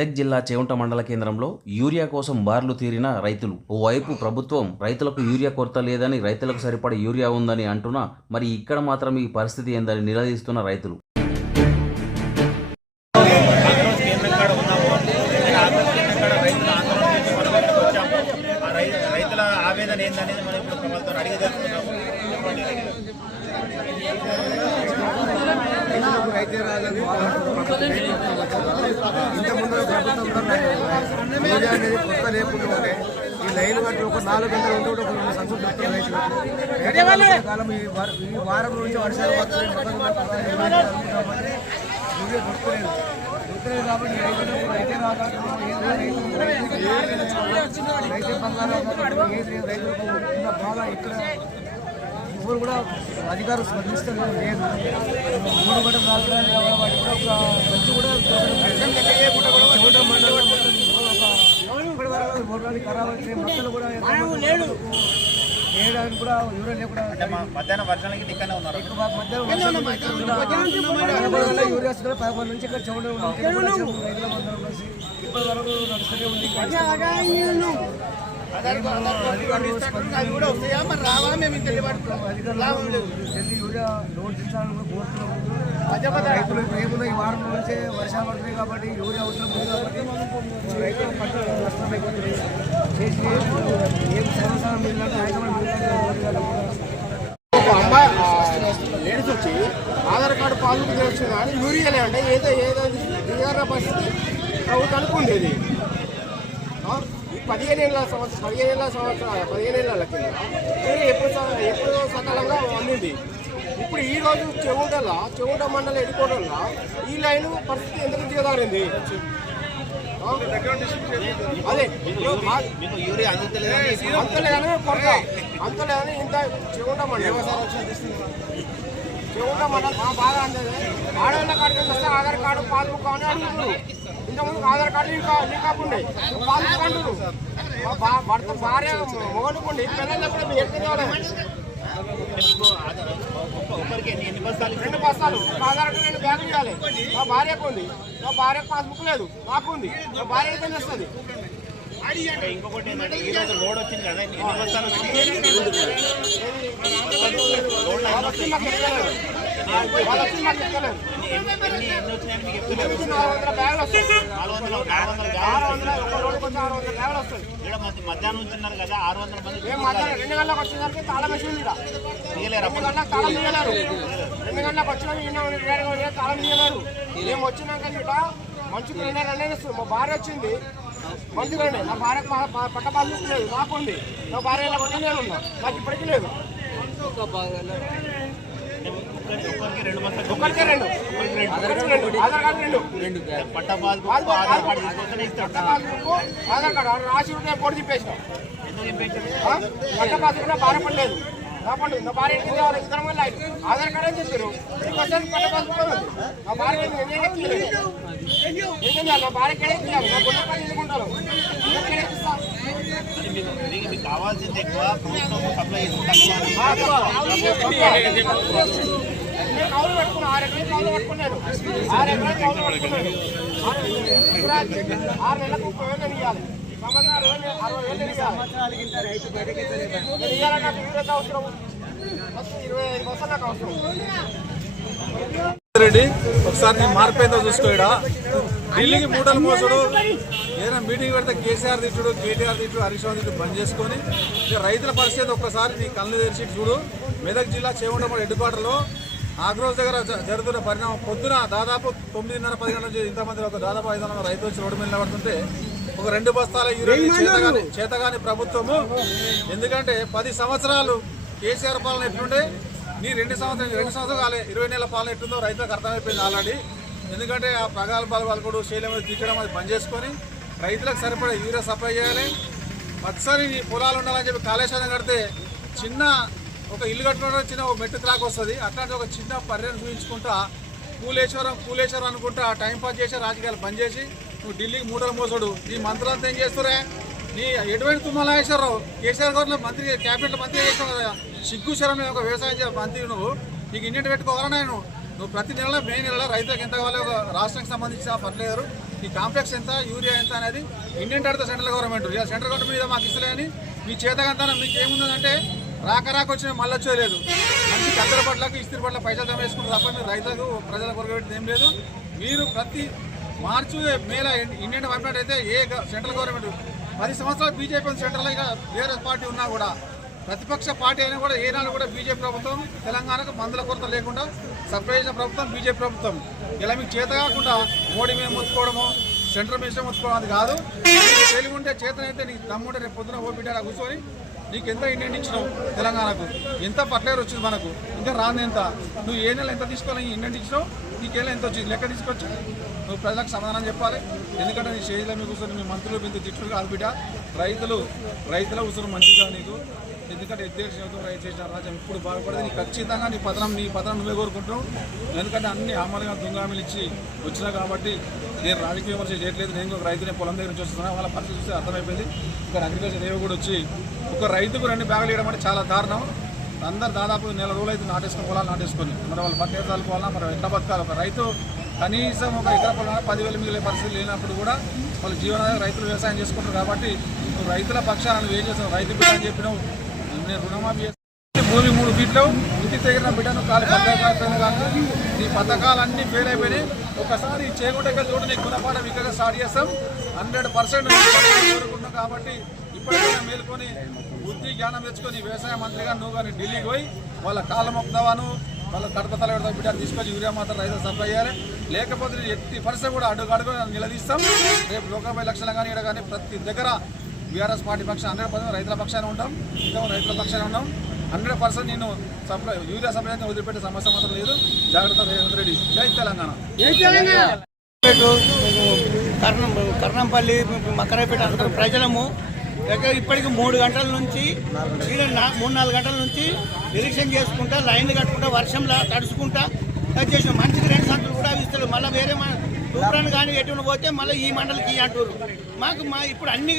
మెదక్ జిల్లా చేవుంట మండల కేంద్రంలో యూరియా కోసం బార్లు తీరిన రైతులు. ఓవైపు ప్రభుత్వం రైతులకు యూరియా కొరత లేదని రైతులకు సరిపడ యూరియా ఉందని అంటున్నా మరి ఇక్కడ మాత్రం ఈ పరిస్థితి ఏందని నిలదీస్తున్న రైతులు. రైతుల ఆవేదన ఏందనేది మనం ఇప్పుడు అడిగి తెలుసుకున్నాము చెప్పండి ఇంతకుముందు ప్రభుత్వం అనేది కొత్త లేకుండా ఉంటే ఈ లైన్ కట్టి ఒక నాలుగు గంటలు ఉంటే కూడా ఒక రెండు సంచులు రైతులకు కాలం ఈ వారం ఈ వారం నుంచి వర్షాలు పడుతున్నాయి మొత్తం కాబట్టి రైతులకు రైతే బంగారం ఏది రైతులకు ఉన్న బాధ ఇక్కడ ఎవరు కూడా అధికారులు స్పందిస్తలేదు లేదు. మూడు గంటలు నాలుగు గంటలు కావాలి వాటి కూడా ఒక మంచి కూడా చూడడం మండలం మొత్తం ఇప్పటి వరకు కూడా వేయడానికి కూడా ఎవరో లేకుండా మధ్యాహ్నం యూరియా. పదకొండు నుంచి ఇక్కడ కలిసి ఇప్పటి వరకు నడుస్తూనే ఉంది. జల్దీ యూరియా లోడ్ కూడా కోరుతున్నాము రైతులు ఇప్పుడు ఏమున్నా ఈ వారం నుంచే వర్షాలు పడుతున్నాయి కాబట్టి యూరియా అవసరం ఉంది కాబట్టి రైతులు పంట నష్టం అయిపోతుంది చేసి ఏం సంవత్సరం ఒక అమ్మాయి లేడీస్ వచ్చి ఆధార్ కార్డు పాస్బుక్ తెచ్చు కానీ యూరియా అంటే ఏదో ఏదో పరిస్థితి ప్రభుత్వానికి ఉండేది పదిహేను ఏళ్ళ సంవత్సరం పదిహేను ఏళ్ళ సంవత్సరం పదిహేను ఏళ్ళ కింద ఎప్పుడు ఎప్పుడు సకాలంగా అందింది ఇప్పుడు ఈ రోజు చెవుడల చెవుడ మండలం ఎడుకోవడంలో ఈ లైన్ పరిస్థితి ఎందుకు దిగదారింది అదే అంతలేదని కొరత. అంతలేదని ఇంత చెవుడ మండలం. చెవుడ మండలం బాగా అందదు ఆడవాళ్ళ కాడికి వస్తే ఆధార్ కార్డు పాస్బుక్ అని అడుగుతున్నారు. ఇంతకుముందు ఆధార్ కార్డు ఇంకా అంటున్నారు మా బా- భర్త భార్య మొగనుకుండి పిల్లలు కూడా మీరు ఎక్కడ రెండు బస్తాలు ఆధార్ కార్డు రెండు బ్యాగులు ఇవ్వాలి మా భార్యకు ఉంది మా భార్యకు పాస్బుక్ లేదు నాకు ఉంది మా భార్య అయితే వస్తుంది ఇంకా ఇంకొకటి ఏంటంటే లోడ్ వచ్చింది కదా ఎన్ని ఎన్ని బస్తాలు లోడ్ వందల ఆరు ఆరు వస్తాయి మధ్యాహ్నం కదా ఆరు వందల మంది రెండు గంటలకు వచ్చేసరికి తాళ వేసి తీయలేరు రెండు తాళం తీయలేరు రెండు గంటలకు వచ్చినా తాళం తీయలేరు మేము వచ్చినాక మంచి మా భార్య వచ్చింది మంచిగానే నా భార్య పట్ట బాధ్యత లేదు నాకు ఉంది నా భార్య ఇలా కొట్టి నేను ఉన్నా. నాకు ఇప్పటికీ లేదు. రాసి ఉంటే పొడి తిప్పేసినాం చెప్పేసి? పట్ట పాస్బుక్ నా భార్య పడలేదు నా పండు నా భార్య ఇంటికి రావాలి ఇద్దరం వల్ల ఆధార్ కార్డు అని చెప్పారు నీకు వచ్చేసి పట్ట పాస్బుక్ ఉంది. నా భార్య నేను నా ఎక్కడ నా గుండె పని మీకు కావాల్సింది ఎక్కువ ప్రభుత్వం సప్లై తక్కువ నేను కౌలు పెట్టుకున్నా ఆరు ఎకరాలు కౌలు పట్టుకున్నాను ఆరు ఎకరాలు కౌలు పట్టుకున్నాను ఆరు నెలలకు ముప్పై వేలు ఇవ్వాలి సంవత్సరం అరవై నేను రెడ్డి ఒకసారి నీ మార్పేందో చూసుకోడా ఢిల్లీకి మూటలు మోసడు ఏదైనా మీటింగ్ పెడితే కేసీఆర్ తిట్టుడు కేటీఆర్ తిట్టుడు హరీష్ రావు తిట్టు బంద్ చేసుకొని ఇక రైతుల పరిస్థితి ఒక్కసారి నీ కళ్ళు తెరిచి చూడు. మెదక్ జిల్లా చేవండమూడి హెడ్ క్వార్టర్లో ఆగ్రోజ్ దగ్గర జరుగుతున్న పరిణామం పొద్దున దాదాపు తొమ్మిదిన్నర పది గంటల నుంచి ఇంతమంది ఒక దాదాపు ఐదు వందల రైతు వచ్చి రోడ్డు మీద నిలబడుతుంటే ఒక రెండు బస్తాల యూరియా చేతగాని చేతగాని ప్రభుత్వము. ఎందుకంటే పది సంవత్సరాలు కేసీఆర్ పాలన ఎట్లుండే? నీ రెండు సంవత్సరాలు రెండు సంవత్సరాలు కాలే. ఇరవై నెలల పాలన ఎట్లుందో రైతులకు అర్థమైపోయింది ఆల్రెడీ. ఎందుకంటే ఆ ప్రగాల పలుకుడు శైలం తీర్చడం అది బంద్ చేసుకొని రైతులకు సరిపడే యూరియా సప్లై చేయాలి. ఈ పొలాలు ఉండాలని చెప్పి కాళేశ్వరం కడితే చిన్న ఒక ఇల్లు కట్టుకోవడం చిన్న ఒక మెట్టు త్రాక్ వస్తుంది అట్లాంటి ఒక చిన్న పర్యటన చూపించుకుంటా కూలేశ్వరం కూలేశ్వరం అనుకుంటా టైం పాస్ చేసి రాజకీయాలు బంద్ చేసి నువ్వు ఢిల్లీకి మూటలు మోసడు. నీ మంత్రులంతా ఏం చేస్తురే నీ ఎటువంటి తుమ్మలాగేశ్వరరావు కేసీఆర్ గవర్నలో మంత్రి క్యాబినెట్ మంత్రి చేసావు కదా సిగ్గు ఒక వ్యవసాయం మంత్రి నువ్వు. నీకు ఇంజెంట్ పెట్టుకోవాలని నేను నువ్వు? ప్రతి నెల మే నెల రైతులకు ఎంత కావాలో ఒక రాష్ట్రానికి సంబంధించిన ఫర్టిలైజర్ ఈ కాంప్లెక్స్ ఎంత యూరియా ఎంత అనేది ఇండియన్ అడితే సెంట్రల్ గవర్నమెంట్. ఇక సెంట్రల్ గవర్నమెంట్ మీద మాకు ఇస్తలేని మీ చేతకంతా మీకు ఏముందంటే రాక రాక వచ్చిన మళ్ళీ వచ్చేయలేదు మంచి కత్తెర పట్లకు ఇస్త్రీ పట్ల పైసలు జమ వేసుకుని తప్ప మీరు రైతులకు ప్రజలకు కొరకు ఏం లేదు. మీరు ప్రతి మార్చి మేల ఇండియన్ గవర్నమెంట్ అయితే ఏ సెంట్రల్ గవర్నమెంట్ పది సంవత్సరాలు బీజేపీ సెంట్రల్ ఇక వేరే పార్టీ ఉన్నా కూడా ప్రతిపక్ష పార్టీ అయినా కూడా ఏనాడు కూడా బీజేపీ ప్రభుత్వం తెలంగాణకు మందుల కొరత లేకుండా సప్లై చేసిన ప్రభుత్వం బీజేపీ ప్రభుత్వం. ఇలా మీకు చేత కాకుండా మోడీ మీద ముత్తుకోవడము సెంట్రల్ మినిస్టర్ ముత్తుకోవడం అది కాదు. తెలివి ఉంటే చేతనైతే నీకు దమ్ముంటే రేపు పొద్దున ఓ బిడ్డ కూర్చొని నీకు ఎంత ఇండియన్ ఇచ్చినావు తెలంగాణకు? ఎంత పట్లేరు వచ్చింది మనకు? ఇంకా రాని ఎంత? నువ్వు ఏ నెల ఎంత తీసుకోవాలి ఇండియన్ ఇచ్చినావు? నీకేళ్ళ ఎంత వచ్చింది? లెక్క తీసుకొచ్చి నువ్వు ప్రజలకు సమాధానం చెప్పాలి. ఎందుకంటే నీ చేతిలో మీకు కూర్చొని మీ మంత్రులు బిందు తిట్లు కాదు బిడ్డ. రైతులు రైతుల కూర్చొని మంచిగా నీకు ఎందుకంటే ఎద్దేశం చేతులు రైతు చేసిన రాజ్యం ఇప్పుడు బాగుపడదు నీ ఖచ్చితంగా నీ పతనం నీ పతనం నువ్వే కోరుకుంటున్నావు. ఎందుకంటే అన్ని అమలుగా దుంగామీలు ఇచ్చి వచ్చినా కాబట్టి నేను రాజకీయ విమర్శ చేయట్లేదు. నేను ఒక రైతుని పొలం దగ్గర నుంచి వస్తున్నా. వాళ్ళ పరిస్థితి చూస్తే అర్థమైపోయింది. ఇక్కడ అగ్రికల్చర్ రేవు కూడా వచ్చి ఒక రైతుకు రెండు బ్యాగులు వేయడం అంటే చాలా దారుణం. అందరు దాదాపు నెల రోజులు అయితే నాటేసుకుని పొలాలు నాటేసుకొని మరి వాళ్ళు పట్టేరు చల్లుకోవాలా మరి ఎట్లా బతకాలి? ఒక రైతు కనీసం ఒక ఎకరా పొలం పదివేలు మిగిలే పరిస్థితి లేనప్పుడు కూడా వాళ్ళు జీవన రైతులు వ్యవసాయం చేసుకుంటారు కాబట్టి రైతుల పక్షాన ఏం చేస్తావు రైతు బిడ్డ అని చెప్పినావు. నేను రుణమాఫీ భూమి మూడు ఫీట్లు ఇంటి తెగిన బిడ్డను కాలు పథకాలు కానీ నీ పథకాలన్నీ ఫెయిల్ అయిపోయినాయి. ఒకసారి చేగుండగా చూడు నీ గుణపాఠం ఇక్కడ స్టార్ట్ చేస్తాం. హండ్రెడ్ పర్సెంట్ కోరుకుంటున్నాం కాబట్టి ఇప్పటికైనా మేలుకొని బుద్ధి జ్ఞానం తెచ్చుకొని వ్యవసాయ మంత్రిగా నువ్వు కానీ ఢిల్లీకి పోయి వాళ్ళ కాళ్ళ మొక్కుదావాను వాళ్ళ కడప తలగడతా బిడ్డ తీసుకొచ్చి యూరియా మాత్రం రైతులు సప్లై చేయాలి. లేకపోతే ఎట్టి పరిస్థితి కూడా అడుగు అడుగు నిలదీస్తాం. రేపు లోకపై లక్షలు కానీ ఇక్కడ కానీ ప్రతి దగ్గర బీఆర్ఎస్ పార్టీ పక్షాన హండ్రెడ్ పర్సెంట్ రైతుల పక్షాన ఉంటాం. ఇంకా రైతుల పక్షాన ఉన్నాం. హండ్రెడ్ పర్సెంట్ నేను సప్లై యూరియా సప్లై అయితే వదిలిపెట్టే సమస్య మాత్రం లేదు. జాగ్రత్త రేవంత్ రెడ్డి. జై తెలంగాణ. కర్ణం కర్ణంపల్లి మకరపేట అసలు ప్రజలము. దగ్గర ఇప్పటికి మూడు గంటల నుంచి మూడు నాలుగు గంటల నుంచి నిరీక్షణ చేసుకుంటా లైన్లు కట్టుకుంటా వర్షంలా తడుచుకుంటా అది చేసిన మంచికి రెండు సంతులు కూడా ఇస్తారు మళ్ళీ వేరే తూప్రాన్ని కానీ ఎటువంటి పోతే మళ్ళీ ఈ మండలికి ఈ అంటారు మాకు మా ఇప్పుడు అన్ని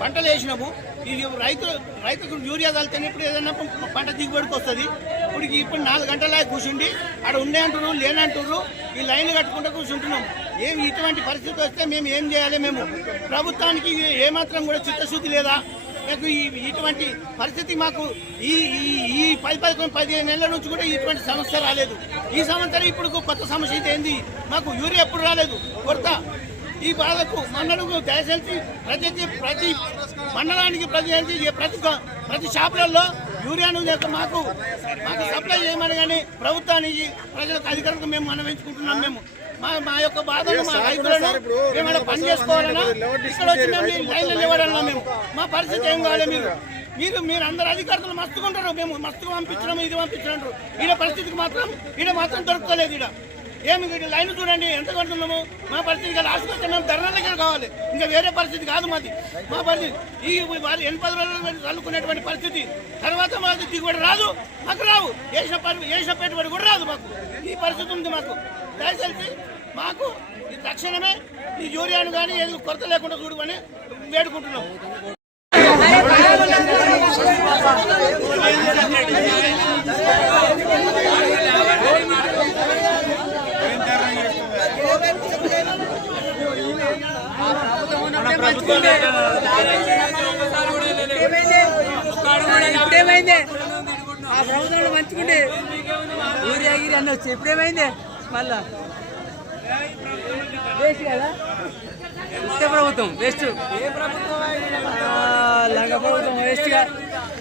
పంటలు వేసినాము. ఇది రైతు రైతుకు యూరియా కలితేనే ఇప్పుడు ఏదైనా పంట దిగుబడికి వస్తుంది. ఇప్పుడు ఇప్పుడు నాలుగు గంటల కూర్చుండి అక్కడ ఉండే అంటున్నారు లేనంటున్నారు ఈ లైన్లు కట్టుకుంటూ కూర్చుంటున్నాం. ఏం ఇటువంటి పరిస్థితి వస్తే మేము ఏం చేయాలి మేము? ప్రభుత్వానికి ఏమాత్రం కూడా చిత్తశుద్ధి లేదా? మాకు ఇటువంటి పరిస్థితి మాకు ఈ ఈ- ఈ పది పదకొండు పదిహేను నెలల నుంచి కూడా ఇటువంటి సమస్య రాలేదు. ఈ సంవత్సరం ఇప్పుడు కొత్త సమస్య అయితే ఏంది? మాకు యూరియా ఎప్పుడు రాలేదు. కొరత ఈ బాధకు మండలకు దయచేసి ప్రతి ప్రతి మండలానికి ప్రతి ప్రతి ప్రతి షాపులలో యూరియాను మాకు మాకు సప్లై చేయమని కానీ ప్రభుత్వానికి ప్రజలకు అధికారులకు మేము మనం ఎంచుకుంటున్నాం మేము. మా మా యొక్క బాధను మా రైతులను మేము పని చేసుకోవాలన్నా ఇక్కడ వచ్చి మేము లైన్లో ఇవ్వాలన్నా మేము. మా పరిస్థితి ఏం కావాలి మీరు. మీరు మీరు అందరు అధికారులు మస్తుకుంటారు మేము మస్తుగా పంపించడం ఇది పంపించడం ఈడ పరిస్థితికి మాత్రం ఈడ మాత్రం దొరకలేదు ఈడ. ఏమి లైన్ చూడండి ఎంత కడుతున్నాము? మా పరిస్థితి కాదు ఆసుపత్రి మేము ధర్నా దగ్గర కావాలి. ఇంకా వేరే పరిస్థితి కాదు మాది. మా పరిస్థితి ఈ వారు ఎనభై రోజులు చల్లుకునేటువంటి పరిస్థితి. తర్వాత మాకు దిగుబడి రాదు మాకు రావు. వేసిన వేసిన పెట్టుబడి కూడా రాదు మాకు. ఈ పరిస్థితి ఉంది మాకు. దయచేసి మాకు ఈ తక్షణమే ఈ యూరియాను కానీ ఏది కొరత లేకుండా చూడమని వేడుకుంటున్నాం. ఇప్పుడేమైంది? ఆ ప్రభుత్వంలో మంచుకుంటే ఊరియా గిరి అన్నీ వచ్చి ఇప్పుడేమైంది మళ్ళా. వేస్ట్ కదా? ఇస్తే ప్రభుత్వం? వేస్ట్. లంగ ప్రభుత్వం వేస్ట్గా.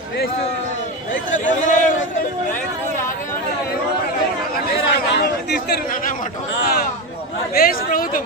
వేస్ట్. వేస్ట్ ప్రభుత్వం.